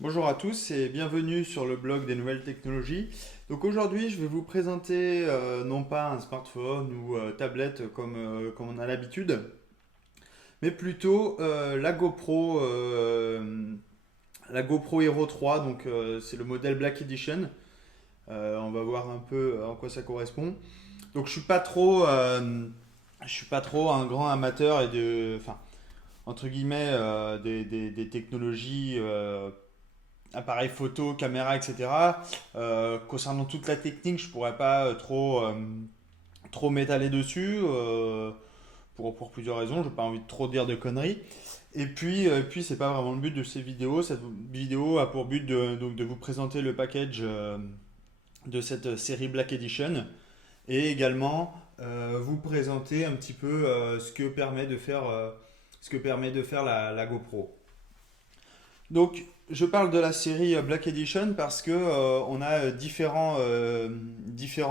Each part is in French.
Bonjour à tous et bienvenue sur le blog des nouvelles technologies. Donc aujourd'hui, je vais vous présenter non pas un smartphone ou tablette comme on a l'habitude, mais plutôt la GoPro Hero 3. Donc c'est le modèle Black Edition. On va voir un peu en quoi ça correspond. Donc je suis pas trop un grand amateur enfin entre guillemets des technologies appareil photo, caméra, etc. Concernant toute la technique, je pourrais pas trop m'étaler dessus pour plusieurs raisons. Je n'ai pas envie de trop dire de conneries. Et puis c'est pas vraiment le but de ces vidéos. Cette vidéo a pour but donc de vous présenter le package de cette série Black Edition et également vous présenter un petit peu ce que permet de faire la GoPro. Donc, je parle de la série Black Edition parce que on a différents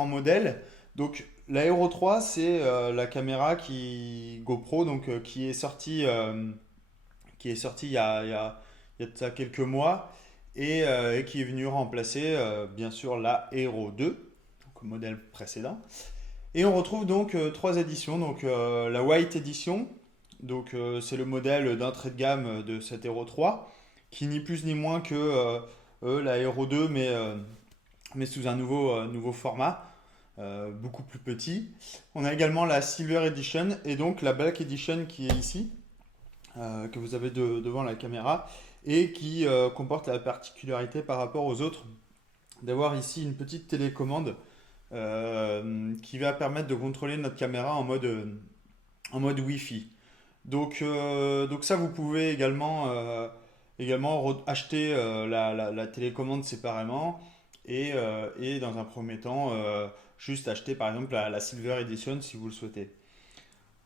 modèles. Donc, la Hero 3, c'est la caméra GoPro qui est sortie il y a de ça quelques mois et qui est venue remplacer bien sûr la Hero 2, donc le modèle précédent. Et on retrouve donc trois éditions. Donc, la White Edition, donc c'est le modèle d'entrée de gamme de cette Hero 3 qui ni plus ni moins que la Hero 2, mais sous un nouveau format, beaucoup plus petit. On a également la Silver Edition et donc la Black Edition qui est ici, que vous avez devant la caméra, et qui comporte la particularité par rapport aux autres d'avoir ici une petite télécommande qui va permettre de contrôler notre caméra en mode Wi-Fi. Donc ça, vous pouvez également acheter la télécommande séparément et dans un premier temps, juste acheter par exemple la Silver Edition si vous le souhaitez.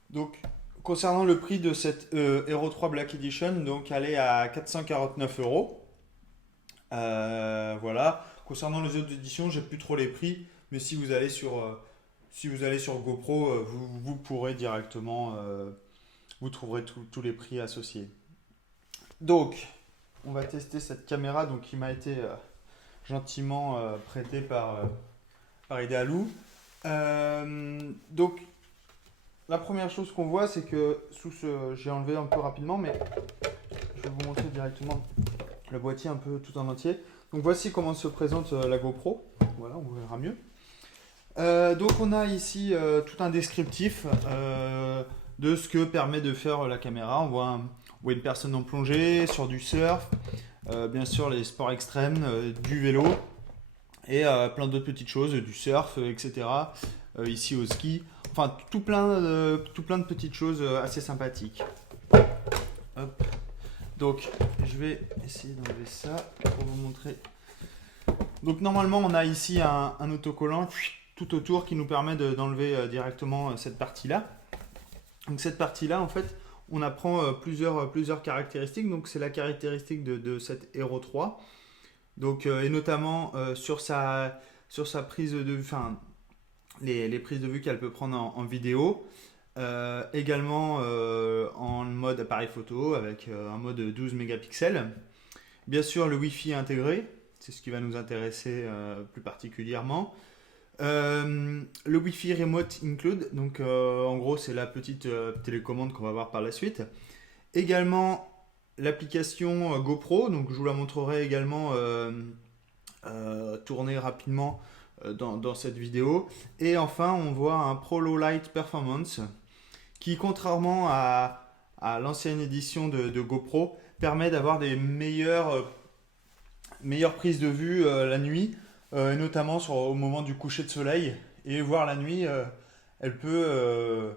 Donc, concernant le prix de cette Hero 3 Black Edition, donc elle est à 449 euros. Voilà. Concernant les autres éditions, j'ai plus trop les prix, mais si vous allez sur GoPro, vous pourrez directement, vous trouverez tous les prix associés. Donc, on va tester cette caméra donc, qui m'a été gentiment prêtée par Idealoo. Donc, la première chose qu'on voit, c'est que j'ai enlevé un peu rapidement, mais je vais vous montrer directement le boîtier un peu tout en entier. Donc, voici comment se présente la GoPro. Voilà, on verra mieux. Donc, on a ici tout un descriptif de ce que permet de faire la caméra. On voit une personne en plongée, sur du surf, bien sûr les sports extrêmes, du vélo et plein d'autres petites choses, du surf, etc. Ici au ski, enfin tout plein de petites choses assez sympathiques. Hop. Donc je vais essayer d'enlever ça pour vous montrer. Donc normalement on a ici un autocollant tout autour qui nous permet d'enlever directement cette partie-là. Donc cette partie-là, en fait, on apprend plusieurs caractéristiques. Donc c'est la caractéristique de cette Hero 3. Donc, et notamment sur sa prise de vue, enfin les prises de vue qu'elle peut prendre en vidéo. Également en mode appareil photo avec un mode 12 mégapixels. Bien sûr le Wi-Fi intégré, c'est ce qui va nous intéresser plus particulièrement. Le Wi-Fi Remote Include, donc en gros c'est la petite télécommande qu'on va voir par la suite. Également l'application GoPro, donc je vous la montrerai également tourner rapidement dans cette vidéo. Et enfin on voit un Pro Low Light Performance qui contrairement à l'ancienne édition de GoPro permet d'avoir des meilleures prises de vue la nuit, notamment au moment du coucher de soleil. Et voir la nuit, elle peut, euh,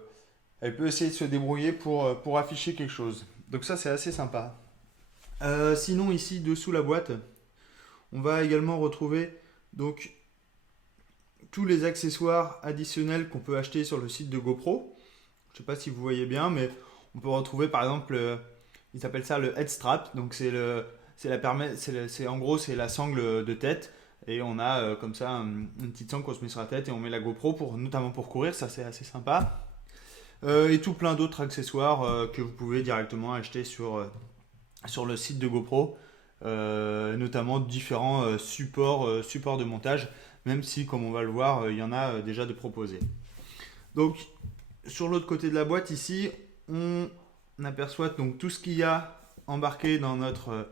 elle peut essayer de se débrouiller pour afficher quelque chose. Donc ça, c'est assez sympa. Sinon, ici, dessous la boîte, on va également retrouver donc tous les accessoires additionnels qu'on peut acheter sur le site de GoPro. Je ne sais pas si vous voyez bien, mais on peut retrouver par exemple, ils appellent ça le head strap. Donc en gros c'est la sangle de tête et on a comme ça une petite sangle qu'on se met sur la tête et on met la GoPro notamment pour courir, ça c'est assez sympa. Et tout plein d'autres accessoires que vous pouvez directement acheter sur le site de GoPro. notamment différents supports de montage, même si, comme on va le voir, il y en a déjà de proposés. Donc, sur l'autre côté de la boîte, ici, on aperçoit donc tout ce qu'il y a embarqué dans notre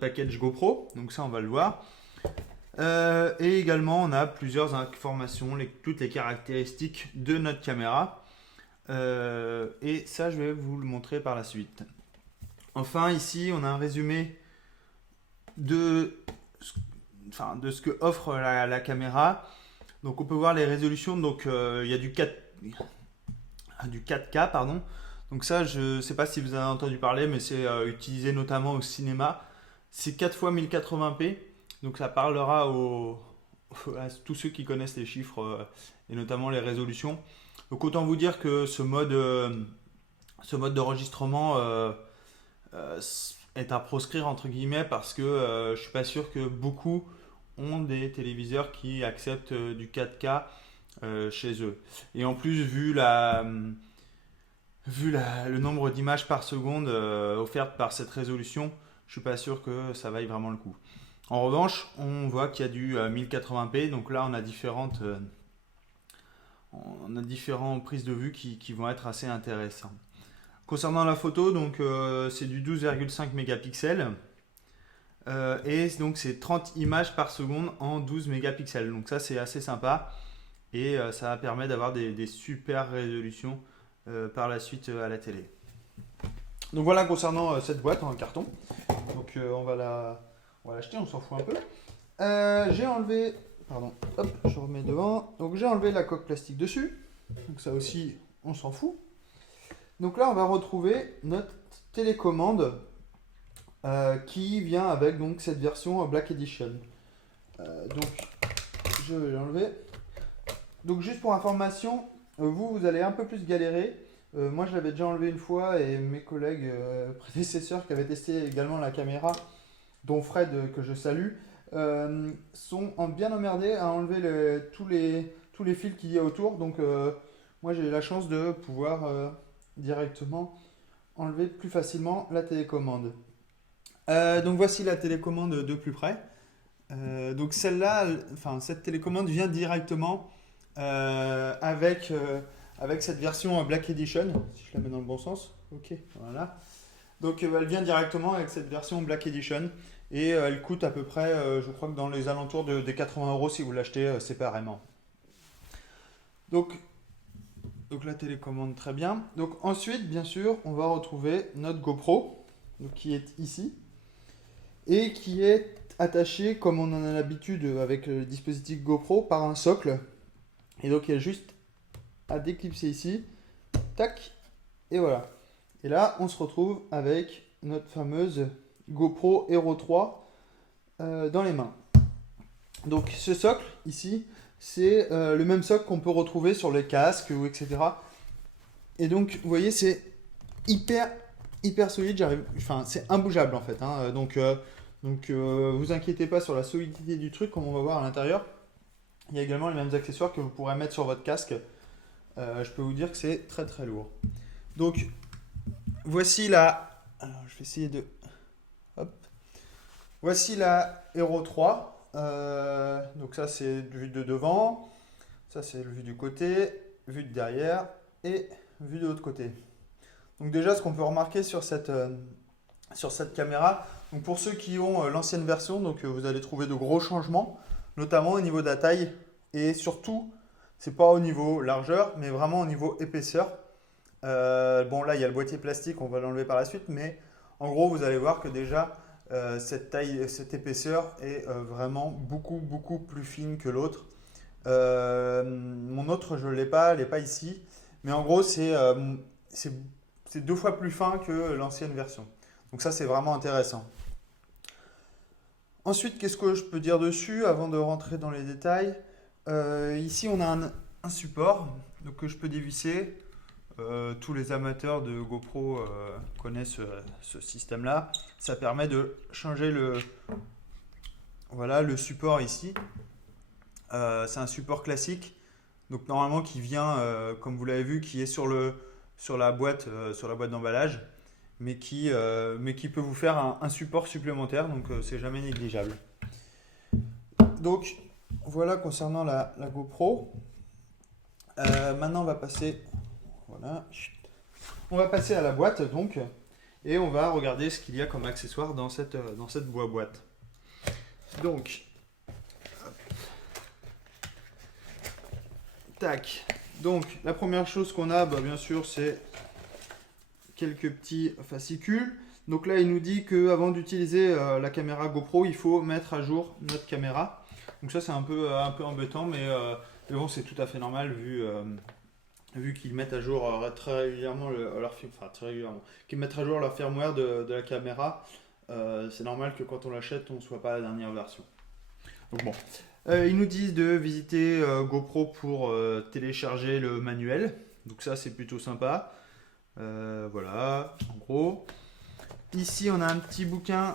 package GoPro. Donc ça, on va le voir. Et également, on a plusieurs informations, toutes les caractéristiques de notre caméra. Et ça, je vais vous le montrer par la suite. Enfin, ici, on a un résumé de ce que offre la caméra. Donc, on peut voir les résolutions. Donc, il y a du 4K, pardon. Donc ça, je ne sais pas si vous avez entendu parler, mais c'est utilisé notamment au cinéma. C'est 4 x 1080p. Donc ça parlera à tous ceux qui connaissent les chiffres et notamment les résolutions. Donc autant vous dire que ce mode d'enregistrement est à proscrire entre guillemets parce que je suis pas sûr que beaucoup ont des téléviseurs qui acceptent du 4K chez eux. Et en plus, vu le nombre d'images par seconde offertes par cette résolution, je suis pas sûr que ça vaille vraiment le coup. En revanche, on voit qu'il y a du 1080p, donc là on a différentes prises de vue qui vont être assez intéressantes. Concernant la photo, donc c'est du 12,5 mégapixels et donc c'est 30 images par seconde en 12 mégapixels. Donc ça c'est assez sympa et ça va permettre d'avoir des super résolutions par la suite à la télé. Donc voilà concernant cette boîte en carton. Donc on va l'acheter, on s'en fout un peu. J'ai enlevé, pardon, hop, je remets devant. Donc j'ai enlevé la coque plastique dessus. Donc ça aussi, on s'en fout. Donc là, on va retrouver notre télécommande qui vient avec donc cette version Black Edition. Donc je vais l'enlever. Donc juste pour information, vous allez un peu plus galérer. Moi, je l'avais déjà enlevé une fois et mes collègues prédécesseurs qui avaient testé également la caméra, dont Fred, que je salue, sont bien emmerdés à enlever tous les fils qu'il y a autour. Donc, moi, j'ai eu la chance de pouvoir directement enlever plus facilement la télécommande. Donc, voici la télécommande de plus près. Donc, cette télécommande vient directement avec cette version Black Edition, si je la mets dans le bon sens. Ok, voilà. Donc elle vient directement avec cette version Black Edition et elle coûte à peu près, je crois que dans les alentours des 80 € si vous l'achetez séparément. Donc la télécommande, très bien. Donc ensuite, bien sûr, on va retrouver notre GoPro, donc, qui est ici et qui est attaché, comme on en a l'habitude avec le dispositif GoPro, par un socle. Et donc il y a juste à déclipser ici, tac, et voilà. Et là, on se retrouve avec notre fameuse GoPro Hero 3 dans les mains. Donc ce socle ici, c'est le même socle qu'on peut retrouver sur les casques, etc. Et donc, vous voyez, c'est hyper solide. C'est imbougeable en fait. Hein. Donc, vous inquiétez pas sur la solidité du truc, comme on va voir à l'intérieur. Il y a également les mêmes accessoires que vous pourrez mettre sur votre casque. Je peux vous dire que c'est très très lourd. Donc voici la. Alors je vais essayer de. Hop. Voici la Hero 3. Donc ça c'est vue de devant. Ça c'est vue du côté, vue de derrière et vue de l'autre côté. Donc déjà ce qu'on peut remarquer sur cette caméra. Donc pour ceux qui ont l'ancienne version, donc vous allez trouver de gros changements, notamment au niveau de la taille et surtout. C'est pas au niveau largeur, mais vraiment au niveau épaisseur. Bon, là, il y a le boîtier plastique, on va l'enlever par la suite, mais en gros, vous allez voir que déjà, cette épaisseur est vraiment beaucoup plus fine que l'autre. Mon autre, je ne l'ai pas, elle n'est pas ici, mais en gros, c'est 2 fois plus fin que l'ancienne version. Donc ça, c'est vraiment intéressant. Ensuite, qu'est-ce que je peux dire dessus avant de rentrer dans les détails? Ici, on a un support donc, que je peux dévisser. Tous les amateurs de GoPro connaissent ce système-là. Ça permet de changer le support ici. C'est un support classique. Donc normalement qui vient, comme vous l'avez vu, qui est sur la boîte d'emballage. mais qui peut vous faire un support supplémentaire, donc c'est jamais négligeable. Donc voilà concernant la GoPro. Maintenant on va passer, voilà, on va passer à la boîte donc, et on va regarder ce qu'il y a comme accessoire dans cette boîte. Donc, tac. Donc la première chose qu'on a, bien sûr, c'est quelques petits fascicules. Donc là, il nous dit qu'avant d'utiliser la caméra GoPro, il faut mettre à jour notre caméra. Donc ça, c'est un peu embêtant, mais bon, c'est tout à fait normal vu qu'ils mettent à jour très régulièrement qu'ils mettent à jour leur firmware de la caméra. C'est normal que quand on l'achète, on ne soit pas à la dernière version. Donc bon. Ils nous disent de visiter GoPro pour télécharger le manuel. Donc ça, c'est plutôt sympa. Voilà, en gros. Ici, on a un petit bouquin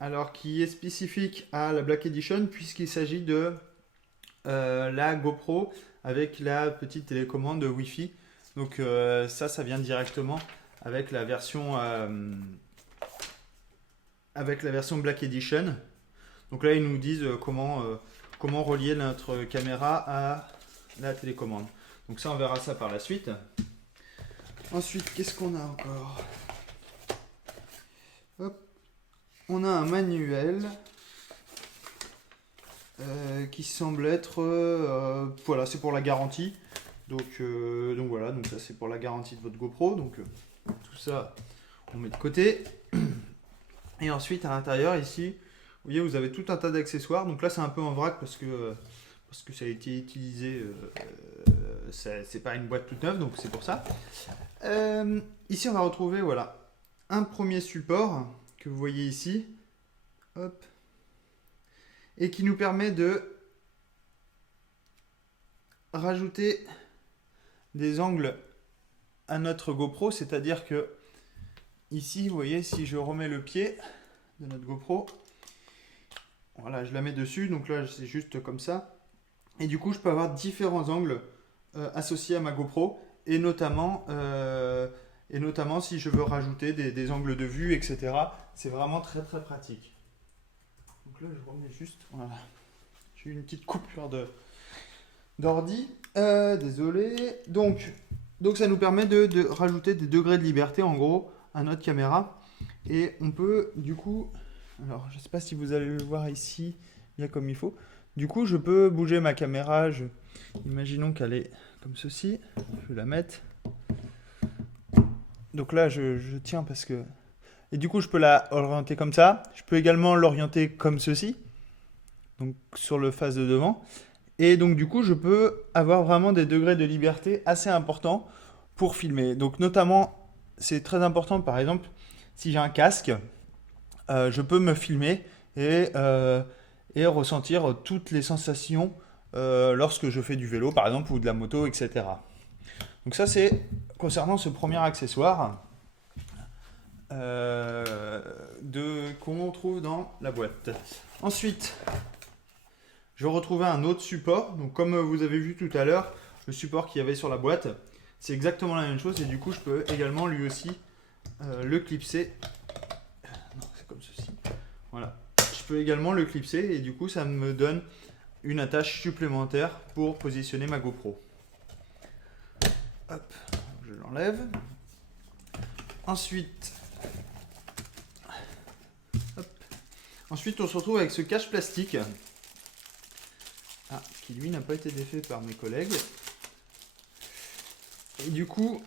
alors qui est spécifique à la Black Edition puisqu'il s'agit de la GoPro avec la petite télécommande Wi-Fi. Donc ça vient directement avec la version Black Edition. Donc là, ils nous disent comment relier notre caméra à la télécommande. Donc ça, on verra ça par la suite. Ensuite, qu'est-ce qu'on a encore? Hop. On a un manuel qui semble être... voilà, c'est pour la garantie. Donc voilà, donc ça c'est pour la garantie de votre GoPro. Donc tout ça, on met de côté. Et ensuite, à l'intérieur, ici, vous voyez, vous avez tout un tas d'accessoires. Donc là, c'est un peu en vrac parce que ça a été utilisé. C'est pas une boîte toute neuve, donc c'est pour ça. Ici, on va retrouver voilà, un premier support que vous voyez ici. Hop. Et qui nous permet de rajouter des angles à notre GoPro. C'est-à-dire que ici, vous voyez, si je remets le pied de notre GoPro, voilà, je la mets dessus, donc là c'est juste comme ça. Et du coup, je peux avoir différents angles associés à ma GoPro, et notamment si je veux rajouter des angles de vue, etc. C'est vraiment très très pratique. Donc là, je remets juste, voilà. J'ai eu une petite coupure d'ordi. Désolé. Donc ça nous permet de rajouter des degrés de liberté, en gros, à notre caméra. Et on peut, du coup... Alors, je ne sais pas si vous allez le voir ici, bien comme il faut. Du coup, je peux bouger ma caméra. Imaginons qu'elle est comme ceci. Je vais la mettre. Donc là, je tiens parce que... Et du coup, je peux l'orienter comme ça. Je peux également l'orienter comme ceci. Donc, sur le face de devant. Et donc, du coup, je peux avoir vraiment des degrés de liberté assez importants pour filmer. Donc, notamment, c'est très important, par exemple, si j'ai un casque... je peux me filmer et ressentir toutes les sensations lorsque je fais du vélo, par exemple, ou de la moto, etc. Donc ça, c'est concernant ce premier accessoire qu'on trouve dans la boîte. Ensuite, je retrouvais un autre support. Donc comme vous avez vu tout à l'heure, le support qu'il y avait sur la boîte, c'est exactement la même chose. Et du coup, je peux également lui aussi le clipser. Comme ceci. Voilà. Je peux également le clipser et du coup ça me donne une attache supplémentaire pour positionner ma GoPro. Hop, je l'enlève. Ensuite, on se retrouve avec ce cache plastique qui lui n'a pas été défait par mes collègues. Et du coup,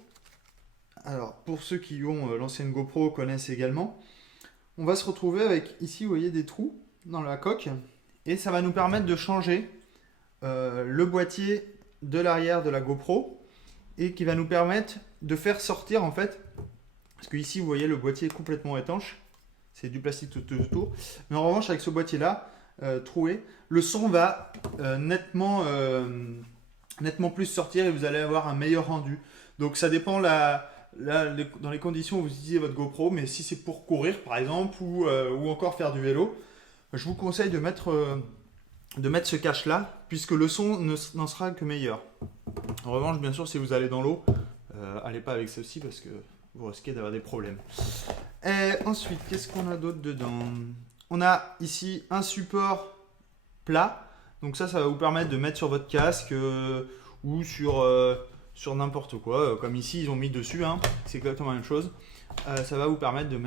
alors pour ceux qui ont l'ancienne GoPro connaissent également. On va se retrouver avec, ici, vous voyez, des trous dans la coque. Et ça va nous permettre de changer le boîtier de l'arrière de la GoPro. Et qui va nous permettre de faire sortir, en fait... Parce que ici, vous voyez, le boîtier est complètement étanche. C'est du plastique tout autour. Mais en revanche, avec ce boîtier-là, troué, le son va nettement plus sortir et vous allez avoir un meilleur rendu. Donc ça dépend dans les conditions où vous utilisez votre GoPro, mais si c'est pour courir par exemple ou encore faire du vélo, je vous conseille de mettre ce cache là puisque le son n'en sera que meilleur. En revanche, bien sûr, si vous allez dans l'eau, allez pas avec ceci parce que vous risquez d'avoir des problèmes. Et ensuite, qu'est-ce qu'on a d'autre dedans? On a ici un support plat. Donc ça va vous permettre de mettre sur votre casque ou sur n'importe quoi. Comme ici, ils ont mis dessus, hein. C'est exactement la même chose. Ça va vous permettre de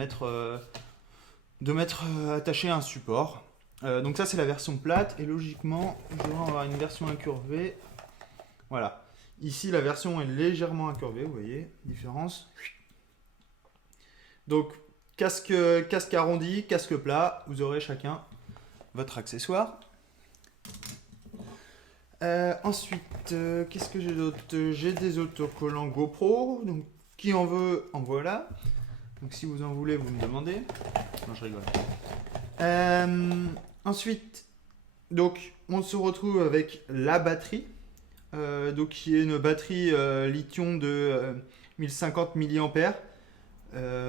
mettre attaché un support. Donc ça, c'est la version plate. Et logiquement, je devrais avoir une version incurvée. Voilà. Ici, la version est légèrement incurvée, vous voyez, différence. Donc, casque arrondi, casque plat, vous aurez chacun votre accessoire. Ensuite, qu'est-ce que j'ai d'autre? J'ai des autocollants GoPro, donc qui en veut, en voilà. Donc si vous en voulez, vous me demandez. Non, je rigole. Ensuite, donc on se retrouve avec la batterie, donc qui est une batterie lithium de 1050 mAh.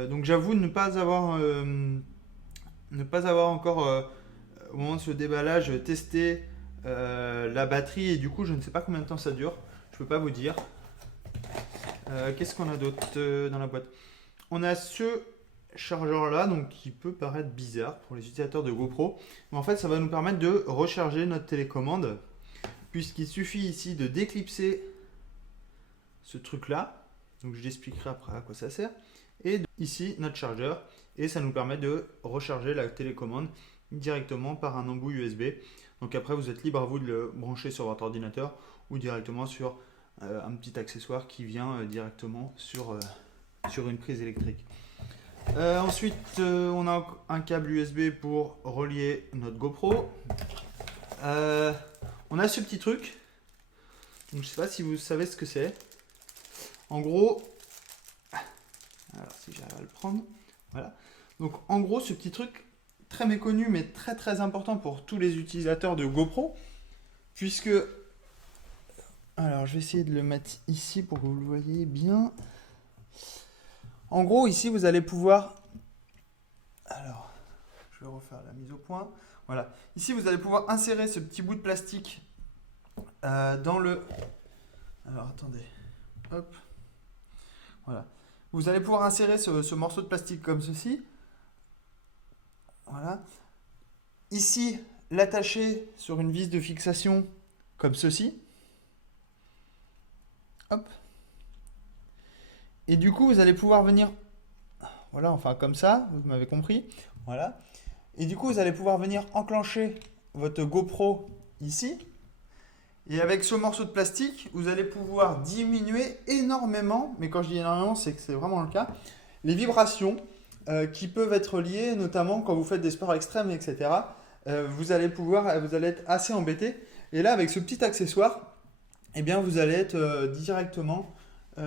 Donc j'avoue ne pas avoir encore au moment de ce déballage testé la batterie et du coup je ne sais pas combien de temps ça dure, je peux pas vous dire. Qu'est-ce qu'on a d'autre dans la boîte? On a ce chargeur là, donc qui peut paraître bizarre pour les utilisateurs de GoPro, mais en fait ça va nous permettre de recharger notre télécommande, puisqu'il suffit ici de déclipser ce truc là, donc je l'expliquerai après à quoi ça sert, et ici notre chargeur, et ça nous permet de recharger la télécommande directement par un embout USB. Donc après vous êtes libre à vous de le brancher sur votre ordinateur ou directement sur un petit accessoire qui vient directement sur une prise électrique. Ensuite on a un câble USB pour relier notre GoPro. On a ce petit truc, donc, je ne sais pas si vous savez ce que c'est. En gros, alors si j'arrive à le prendre, voilà. Donc en gros ce petit truc très méconnu mais très très important pour tous les utilisateurs de GoPro, puisque, alors je vais essayer de le mettre ici pour que vous le voyez bien. En gros ici vous allez pouvoir, alors je vais refaire la mise au point, voilà, ici vous allez pouvoir insérer ce petit bout de plastique dans le, alors attendez, hop, voilà, vous allez pouvoir insérer ce morceau de plastique comme ceci. Voilà. Ici, l'attacher sur une vis de fixation comme ceci. Hop. Et du coup, vous allez pouvoir venir, voilà, enfin comme ça, vous m'avez compris. Voilà. Et du coup, vous allez pouvoir venir enclencher votre GoPro ici. Et avec ce morceau de plastique, vous allez pouvoir diminuer énormément, mais quand je dis énormément, c'est que c'est vraiment le cas, les vibrations qui peuvent être liées, notamment quand vous faites des sports extrêmes, etc. Vous allez être assez embêté. Et là, avec ce petit accessoire, eh bien, vous allez être directement, vous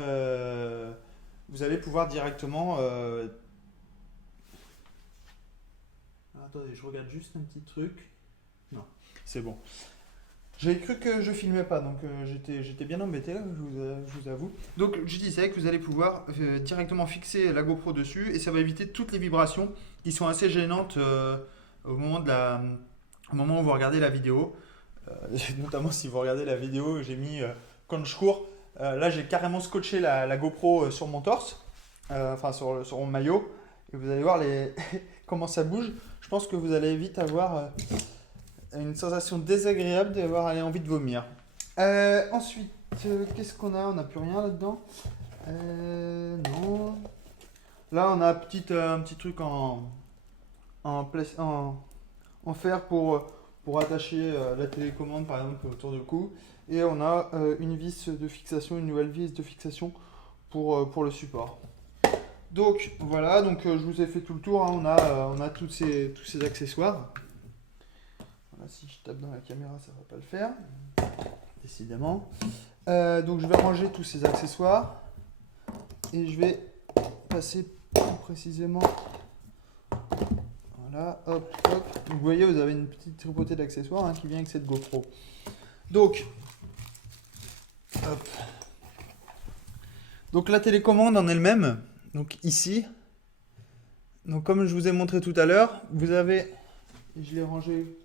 allez pouvoir directement. Attendez, je regarde juste un petit truc. Non, c'est bon. J'ai cru que je filmais pas, donc j'étais bien embêté, là, je vous avoue. Donc je disais que vous allez pouvoir directement fixer la GoPro dessus et ça va éviter toutes les vibrations qui sont assez gênantes au moment où vous regardez la vidéo. Notamment si vous regardez la vidéo, j'ai mis quand je cours, là j'ai carrément scotché la GoPro sur mon torse, enfin sur mon maillot, et vous allez voir comment ça bouge. Je pense que vous allez vite avoir une sensation désagréable d'avoir envie de vomir. Ensuite, qu'est-ce qu'on a? On n'a plus rien là-dedans. Non. Là, on a un petit truc en fer pour attacher la télécommande, par exemple, autour du cou. Et on a une vis de fixation, une nouvelle vis de fixation pour le support. Donc voilà, donc je vous ai fait tout le tour, hein. On a tous ces accessoires. Si je tape dans la caméra, ça ne va pas le faire, décidément. Donc je vais ranger tous ces accessoires et je vais passer plus précisément. Voilà, hop, hop. Donc, vous voyez, vous avez une petite tripotée d'accessoires, hein, qui vient avec cette GoPro. Donc, hop. Donc la télécommande en elle-même, donc ici. Donc comme je vous ai montré tout à l'heure, vous avez, je l'ai rangé.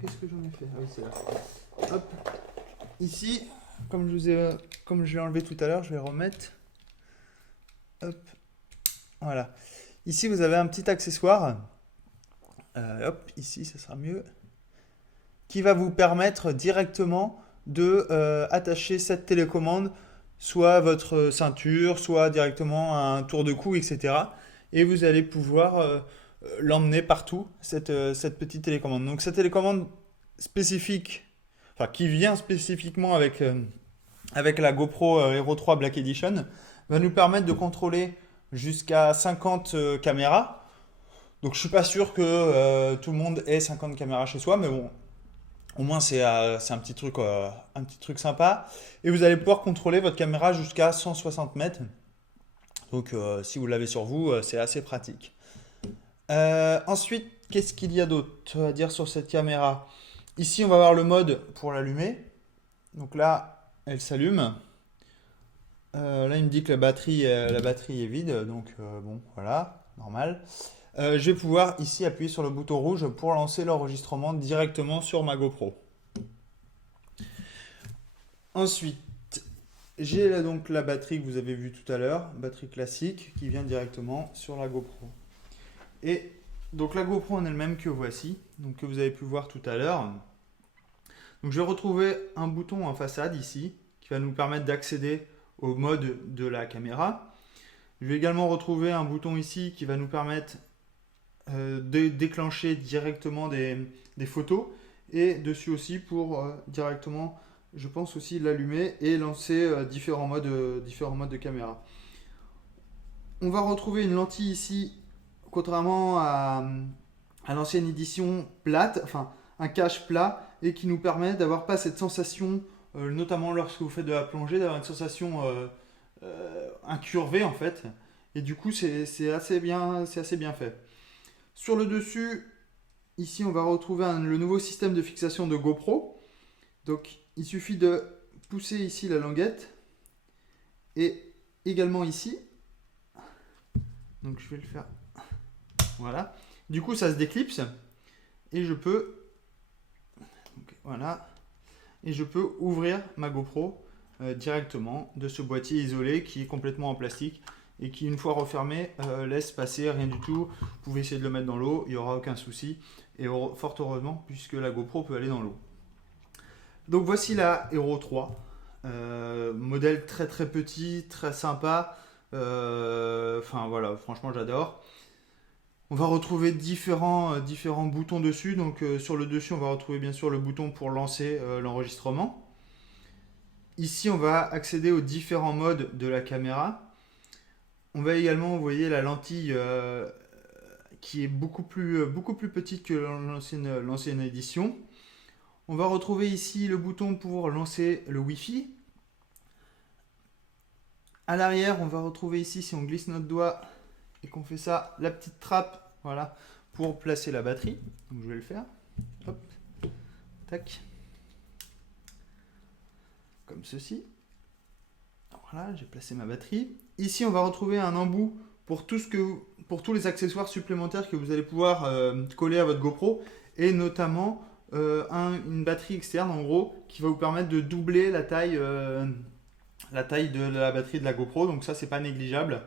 Qu'est-ce que j'en ai fait? Ah oui, c'est là. Hop. Ici, comme je l'ai enlevé tout à l'heure, je vais le remettre. Hop, voilà. Ici, vous avez un petit accessoire. Hop, ici, ça sera mieux. Qui va vous permettre directement de attacher cette télécommande soit à votre ceinture, soit directement à un tour de cou, etc. Et vous allez pouvoir l'emmener partout, cette petite télécommande. Donc cette télécommande spécifique, enfin qui vient spécifiquement avec la GoPro Hero 3 Black Edition, va nous permettre de contrôler jusqu'à 50 caméras. Donc je suis pas sûr que tout le monde ait 50 caméras chez soi, mais bon, au moins c'est un petit truc sympa. Et vous allez pouvoir contrôler votre caméra jusqu'à 160 mètres. Donc si vous l'avez sur vous, c'est assez pratique. Ensuite, qu'est-ce qu'il y a d'autre à dire sur cette caméra? Ici, on va avoir le mode pour l'allumer. Donc là, elle s'allume. Là, il me dit que la batterie est vide. Donc bon, voilà, normal. Je vais pouvoir ici appuyer sur le bouton rouge pour lancer l'enregistrement directement sur ma GoPro. Ensuite, j'ai là donc la batterie que vous avez vue tout à l'heure, batterie classique qui vient directement sur la GoPro. Et donc la GoPro en elle-même que voici, donc que vous avez pu voir tout à l'heure. Donc je vais retrouver un bouton en façade ici qui va nous permettre d'accéder au mode de la caméra. Je vais également retrouver un bouton ici qui va nous permettre de déclencher directement des photos et dessus aussi pour directement, je pense aussi l'allumer et lancer différents modes de caméra. On va retrouver une lentille ici, contrairement à l'ancienne édition plate, enfin un cache plat et qui nous permet d'avoir pas cette sensation, notamment lorsque vous faites de la plongée, d'avoir une sensation incurvée en fait. Et du coup c'est assez bien fait. Sur le dessus, ici on va retrouver le nouveau système de fixation de GoPro. Donc il suffit de pousser ici la languette et également ici. Donc je vais le faire. Voilà. Du coup ça se déclipse et je peux voilà. Et je peux ouvrir ma GoPro directement de ce boîtier isolé qui est complètement en plastique et qui, une fois refermé, laisse passer rien du tout. Vous pouvez essayer de le mettre dans l'eau, il n'y aura aucun souci. Et fort heureusement, puisque la GoPro peut aller dans l'eau. Donc voici la Hero 3. Modèle très très petit, très sympa. Enfin voilà, franchement j'adore. On va retrouver différents boutons dessus. Donc sur le dessus, on va retrouver bien sûr le bouton pour lancer l'enregistrement. Ici, on va accéder aux différents modes de la caméra. On va également, vous voyez, la lentille qui est beaucoup plus petite que l'ancienne édition. On va retrouver ici le bouton pour lancer le Wi-Fi. À l'arrière, on va retrouver ici, si on glisse notre doigt et qu'on fait ça, la petite trappe, voilà, pour placer la batterie. Donc je vais le faire. Hop, tac. Comme ceci. Voilà, j'ai placé ma batterie. Ici, on va retrouver un embout pour tous les accessoires supplémentaires que vous allez pouvoir coller à votre GoPro et notamment une batterie externe en gros qui va vous permettre de doubler la taille de la batterie de la GoPro, donc ça c'est pas négligeable.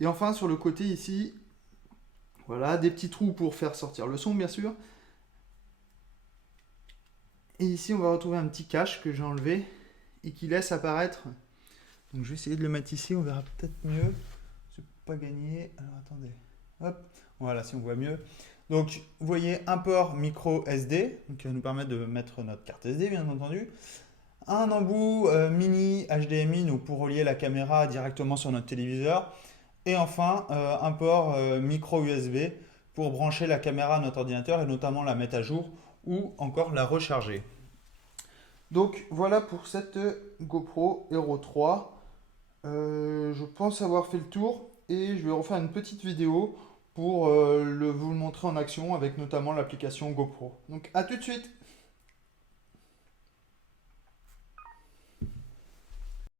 Et enfin sur le côté ici, voilà, des petits trous pour faire sortir le son bien sûr. Et ici on va retrouver un petit cache que j'ai enlevé et qui laisse apparaître. Donc je vais essayer de le mettre ici, on verra peut-être mieux. C'est pas gagné. Alors attendez. Hop, voilà, si on voit mieux. Donc vous voyez un port micro SD, donc qui va nous permettre de mettre notre carte SD bien entendu. Un embout mini HDMI donc pour relier la caméra directement sur notre téléviseur. Et enfin un port micro USB pour brancher la caméra à notre ordinateur et notamment la mettre à jour ou encore la recharger. Donc voilà pour cette GoPro Hero 3. Je pense avoir fait le tour et je vais refaire une petite vidéo pour vous le montrer en action avec notamment l'application GoPro. Donc à tout de suite.